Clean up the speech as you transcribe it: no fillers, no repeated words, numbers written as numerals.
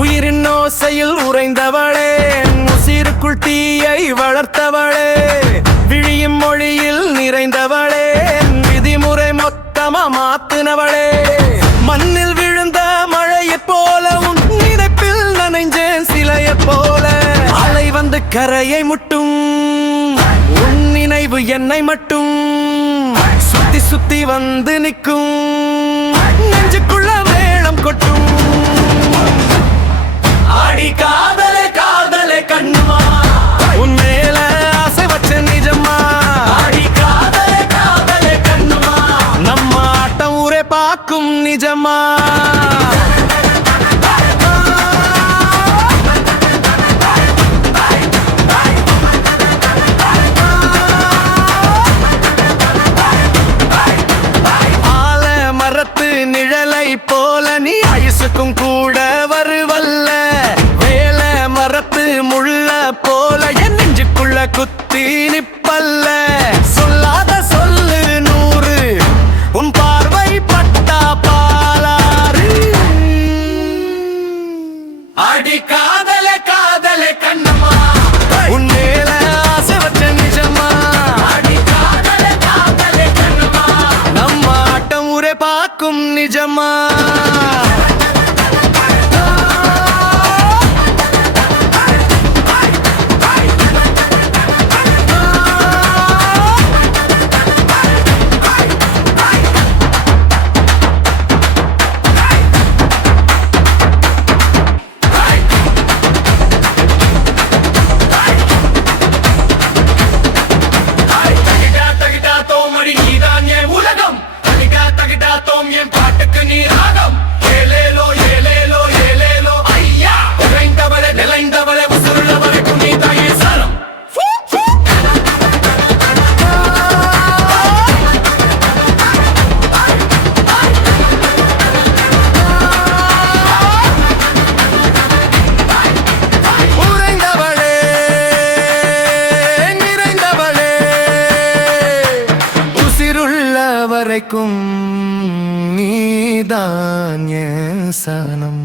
உயிரின் ஓசையில் உறைந்தவளே, உசிருக்குள் தீயை வளர்த்தவளே, விழியும் மொழியில் நிறைந்தவளே, விதிமுறை மொத்தமா மாத்துனவளே. மண்ணில் விழுந்த மழையைப் போலவும் நினைப்பில் நனைஞ்சேன் சிலையைப் போல. அலை வந்து கரையை முட்டும், உன் நினைவு என்னை மட்டும் சுத்தி சுத்தி வந்து நிற்கும், நெஞ்சுக்குள்ள வேளம் கொட்டும். ஆடி காதலே காதலே கண்ணுமா, உன் மேல ஆசை வச்ச நிஜமா. ஆடி காதலே காதலே கண்ணுமா, நம்ம ஆட்டம் ஊரே பார்க்கும் நிஜமா. போல நீ ஐசுக்கும் கூட வருவல்ல, வேல மரத்து முள்ள போல என் நெஞ்சுக்குள்ள குத்தி நிப்பல்ல. சொல்லாத சொல்லு 100, உன் பார்வை பட்டா பாலாறு. அடி காதலே காதலே கண்ணம்மா, உன் மேல ஆசை வச்ச நிஜமா. அடி காதலே காதலே கண்ணம்மா, நம்ம ஆட்டம் ஊரே பார்க்கும் நிஜமா. என் பாட்டுக்கு நீ ராகம், ஏலேலோ ஏலேலோ ஏலேலோ ஐயா. உறைந்தவளே நிலைந்தவளே உசுருள்ளவளே நீ தாயே சரம். உறைந்தவளே நிறைந்தவளே உசிருள்ள வரைக்கும் நீதான் என் சனம்.